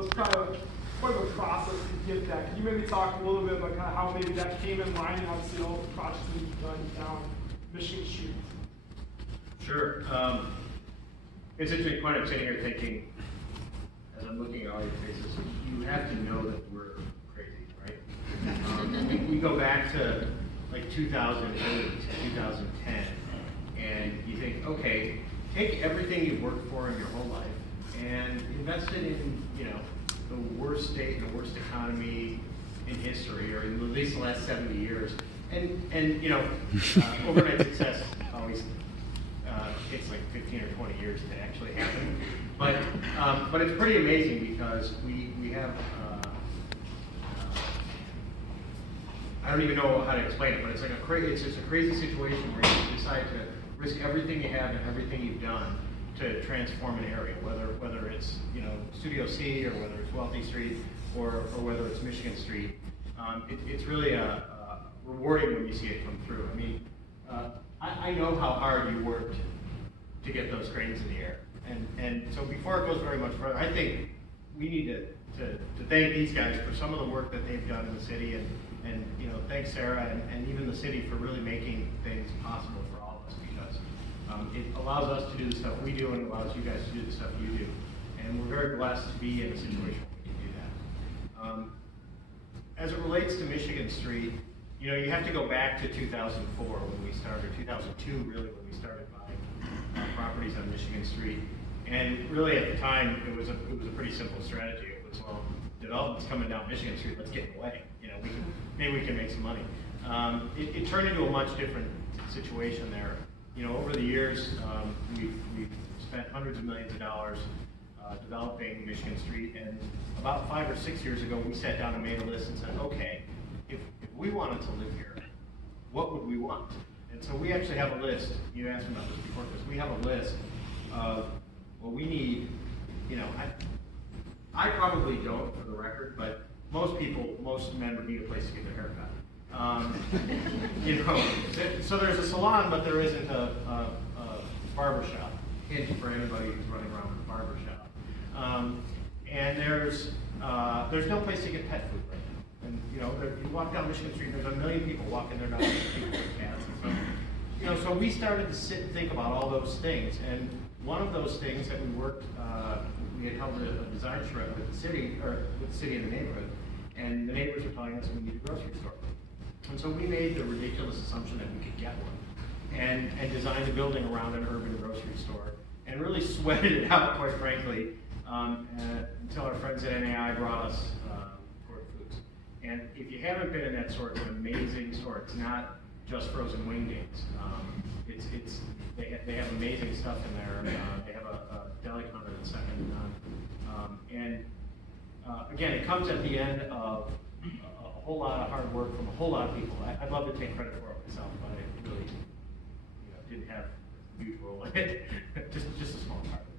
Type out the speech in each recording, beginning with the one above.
was kind of quite a process to get that. Can you maybe talk a little bit about kind of how maybe that came in line, and obviously all the projects that you've done down Michigan Street? Sure. It's interesting point. I'm sitting here thinking, as I'm looking at all your faces, you have to know that we're crazy, right? We go back to like 2008, 2010, and you think, okay, take everything you've worked for in your whole life and invest it in, the worst state and the worst economy in history, or in at least the last 70 years. And overnight success always takes like 15 or 20 years to actually happen. But it's pretty amazing because we have, I don't even know how to explain it, but it's like it's just a crazy situation where you decide to risk everything you have and everything you've done to transform an area, whether it's Studio C, or whether it's Wealthy Street, or whether it's Michigan Street. It's really rewarding when you see it come through. I mean, I know how hard you worked to get those cranes in the air, and so before it goes very much further, I think we need to thank these guys for some of the work that they've done in the city, and thanks Sarah and even the city for really making things possible for all of us, because it allows us to do the stuff we do, and allows you guys to do the stuff you do. And we're very blessed to be in a situation where we can do that. As it relates to Michigan Street, you have to go back to 2004 when we started, 2002 really, when we started buying properties on Michigan Street. And really at the time, it was a pretty simple strategy. It was, well, development's coming down Michigan Street, let's get in the way. Maybe we can make some money. It turned into a much different situation there. Over the years, we've spent hundreds of millions of dollars developing Michigan Street, and about 5 or 6 years ago, we sat down and made a list and said, okay, if we wanted to live here, what would we want? And so we actually have a list. You asked me about this before, because we have a list of, well, we need, I probably don't, for the record, but most men would need a place to get their hair cut. So there's a salon, but there isn't a barber shop. Hint for anybody who's running around with a barber shop. And there's no place to get pet food right now. And you walk down Michigan Street, and there's a million people walking their dogs, people with cats. And so we started to sit and think about all those things. And one of those things that we worked, we had held a design shred with the city in the neighborhood, and the neighbors were telling us we need a grocery store. And so we made the ridiculous assumption that we could get one, and designed a building around an urban grocery store, and really sweated it out, quite frankly, until our friends at NAI brought us Court Foods. And if you haven't been in that store, it's an amazing store. It's not just frozen wing games. They have amazing stuff in there. They have a deli counter that's second to none. And again, it comes at the end of a whole lot of hard work from a whole lot of people. I'd love to take credit for it myself, but I really didn't have a huge role in it. just a small part of it.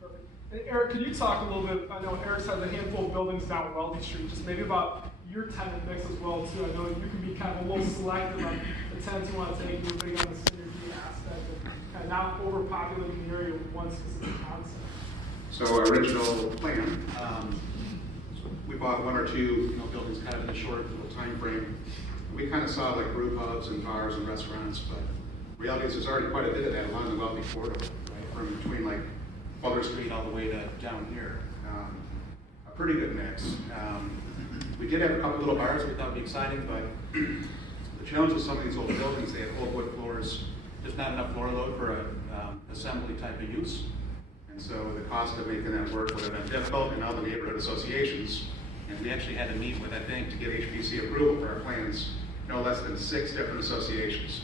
Perfect. And Eric, can you talk a little bit? I know Eric has a handful of buildings down Wealthy Street, just maybe about your tenant mix as well too. I know you can be kind of a little selective on the tenants you want to take. You're big on the synergy aspect and kind of not overpopulating the area with one specific concept. So our original plan, we bought one or two buildings kind of in a short little time frame. We kind of saw like brew pubs and bars and restaurants, but reality is there's already quite a bit of that along the Wealthy corridor, right? From between like Butler Street all the way to down here. A pretty good mix. We did have a couple little bars we thought would be exciting, but the challenge with some of these old buildings, they have old wood floors. There's not enough floor load for an assembly type of use. And so the cost of making that work would have been difficult, and all the neighborhood associations. And we actually had to meet with, I think, to get HPC approval for our plans, no less than 6 different associations,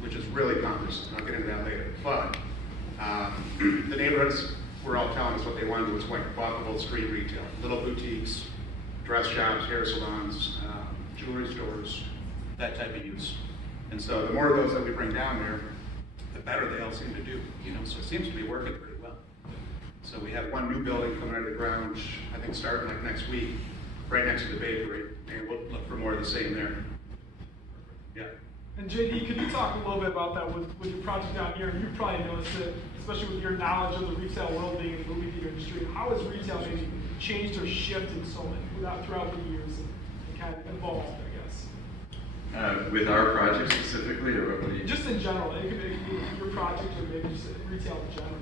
which is really cumbersome. I'll get into that later. But the neighborhoods were all telling us what they wanted was like walkable street retail, little boutiques, dress shops, hair salons, jewelry stores, that type of use. And so the more of those that we bring down there, the better they all seem to do. So it seems to be working pretty well. So we have one new building coming out of the ground, I think starting like next week, right next to the bakery, and we'll look for more of the same there. Yeah. And JD, could you talk a little bit about that with your project down here? And you probably noticed it, especially with your knowledge of the retail world being in the movie theater industry. How is retail maybe changed or shifted so much throughout the years and kind of evolved, I guess? With our project specifically, or what do you? Just in general, it could be your project or maybe just retail in general.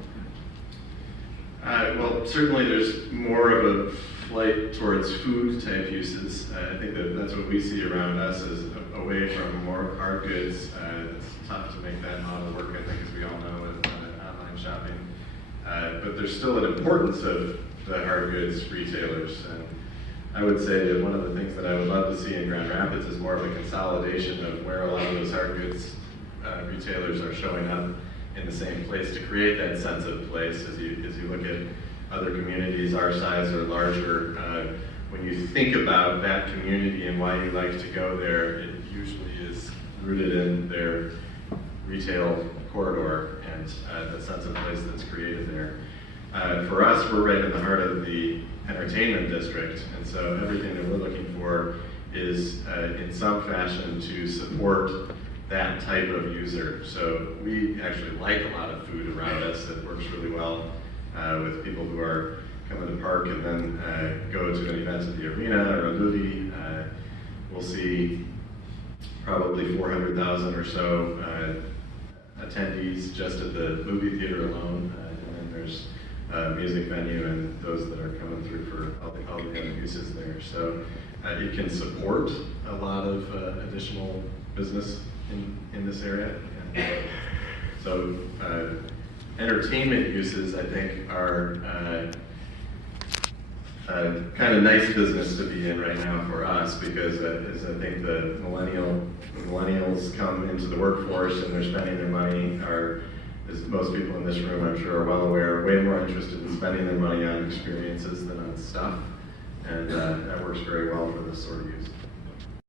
Well, certainly there's more of a flight towards food type uses. I think that's what we see around us is away from more hard goods. It's tough to make that model work, I think, as we all know, with online shopping. But there's still an importance of the hard goods retailers. And I would say that one of the things that I would love to see in Grand Rapids is more of a consolidation of where a lot of those hard goods retailers are showing up in the same place to create that sense of place. As you look at other communities our size or larger, when you think about that community and why you like to go there, it usually is rooted in their retail corridor and the sense of place that's created there. For us, we're right in the heart of the entertainment district, and so everything that we're looking for is in some fashion to support that type of user. So we actually like a lot of food around us. It works really well with people who are coming to park and then go to an event at the arena or a movie. We'll see probably 400,000 or so attendees just at the movie theater alone. And then there's a music venue and those that are coming through for all the other uses there. So it can support a lot of additional business in this area. And so entertainment uses, I think, are kind of nice business to be in right now for us, because as I think the millennials come into the workforce and they're spending their money, as most people in this room I'm sure are well aware, way more interested in spending their money on experiences than on stuff. And that works very well for this sort of use.